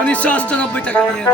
1998 টাকা নিয়ে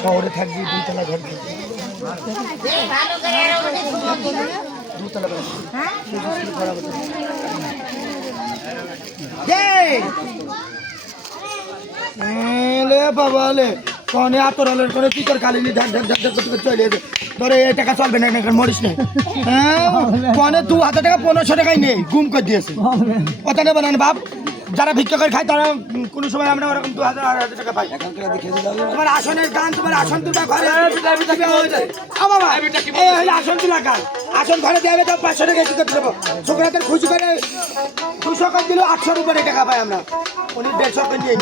শহরে থাকবি 2 তলা ঘর থাকবি 2 তলা বাবা লে কনে আতরালের করে কি তোর কালিনি ঢাক ঢাক ঢাক ঢাক করে চলে যাবে ধরে এই টাকা চলবে না এখন মরিস না কনে 2000 টাকা 1500 টাকাই নেই গুম করে দিয়েছে কথা নেবে না বাপ যারা ভিক্ষা করে খায় তারা কোনো সময় আমরা ওরকম 2000 টাকা পাই তোমার আসনের গান তোমার আসন দুটা ঘরে আসন তুলা গান আসন ঘরে দেবে তো 500 টাকা কি করতে দেবো শুক্রাতের খুশি করে 200 করে দিলেও 800 টাকা পাই আমরা উনি 150 করে নিয়ে